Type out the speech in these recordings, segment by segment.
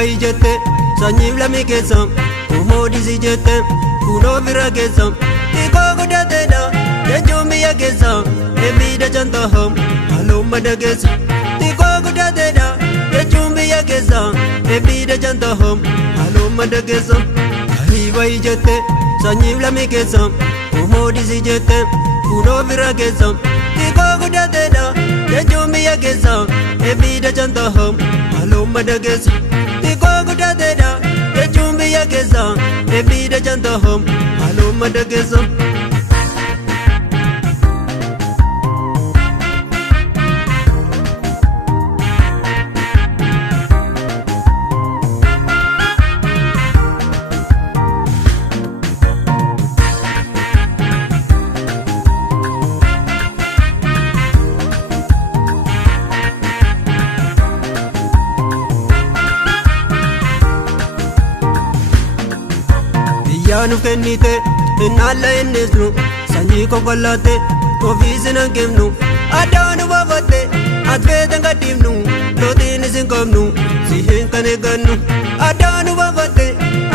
bayi jette sanyiif lamii keessa umoodisi jette kunoo bira keessa xiqqoo guddateedha jechuun biyya keessa eebbiidha cantaham halluu madda keessa xiqqoo guddateedha jechuun biyya keessa eebbiidha cantaham halluu madda keessa bayi jette sanyiif lamii keessa umoodisi jette kunoo bira keessa xiqqoo guddateedha jechuun biyya keessa eebbiidha cantaham halluu madda keessa xiqqoo guddateedha jechuun biyya keessa eebbiidha cantaham halluu madda keessa. Yaanuuf kennite innaalla innisnu sanyii konkolaate ofiisin hanqifnu addaanu baafatte atfeetan gadhiifnu lootiin isin qabnu sihin kan eeggannu addaanu baafatte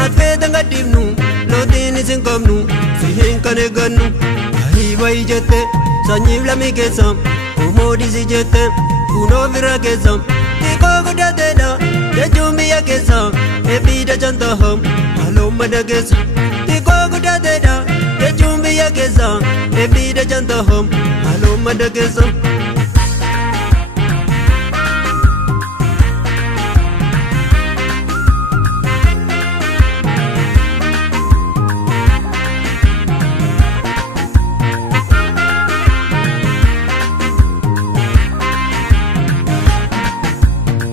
atfeetan gadhiifnu lootiin isin qabnu sihin kan eeggannu bayi jette sanyiif lamii keessa umoodisi jette kunoo bira keessa xiqqoo guddateedha jechuun biyya keessa eebbiidha cantaham halluu madda keessa xiqqoo guddateedha jechuun biyya keessa eebbiidha cantaham halluu madda keessa.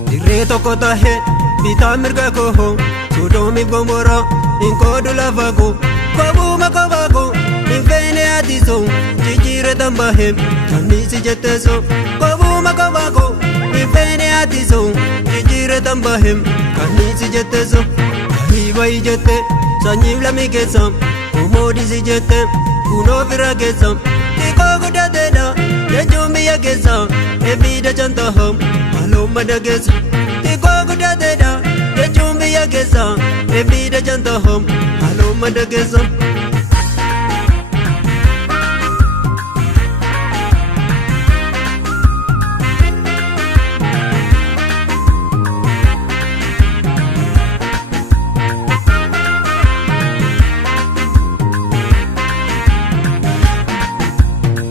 Dirree tokko tahee bitaa mirga koo Sodoomiif Gomora inkoodu lafa koo kobuuma kophaa koo infeene atiso jijjiirre tambahe kannisi jetteso kobuuma kophaa koo infeene atiso jijjiirre tambahe kannisi jetteso bayi jette sanyiif lamii keessa umoodisi jette kunoo bira keessa xiqqoo guddateedha jechuun biyya keessa eebbiidha cantaham halluu madda keessa xiqqoo guddateedha jechuun biyya keessa eebbiidha cantaham halluu madda keessa.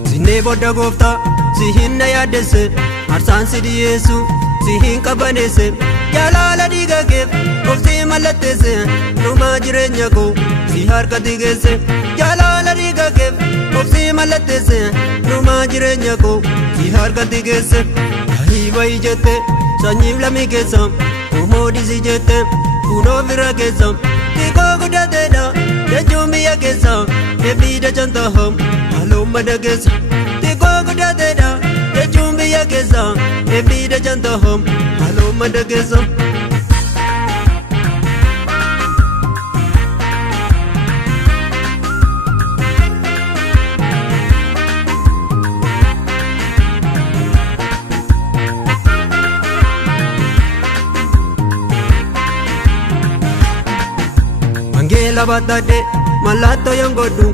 Sinnee booda gooftaa sihin na yaaddesse arsaan si dhiyeessu sihin qabaneesse jaalala dhiiga keef of si mallatteesse dhumaa jireenya koo si harka tigeesse jaalala dhiiga keef of si mallatteesse dhumaa jireenya koo si harka tigeesse bayi jette sanyiif lamii keessa umoodisi jette kunoo bira keessa xiqqoo guddateedha jechuun biyya keessa eebbiidha cantaham halluu madda keessa xiqqoo guddateedha jechuun biyya keessa eebbiidha cantaham halluu madda keessa. Wangeela battadhe mallattoo yangodhu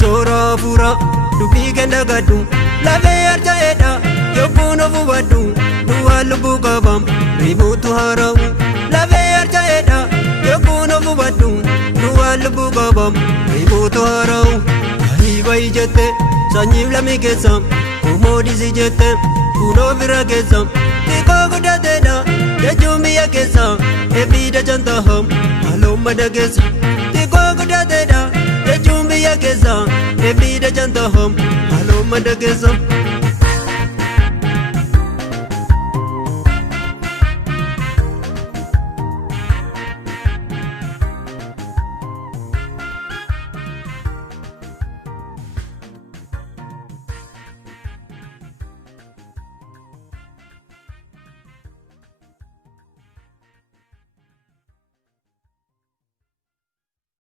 soora hafuura dubbii kenda gadhu lafee harca'eedha yokkuun of hubadhu duwwaan lubbuu qabam ribuutu haara'u lafee harca'eedha yokkuun of hubadhu duwwaan lubbuu qabam ribuutu haara'u bayi jette sanyiif lamii keessa umoodisi jette kunoo bira keessa xiqqoo guddateedha jechuun biyya keessa eebbiidha cantaham halluu madda keessa xiqqoo guddateedha jechuun biyya keessa eebbiidha cantaham halluu madda keessa.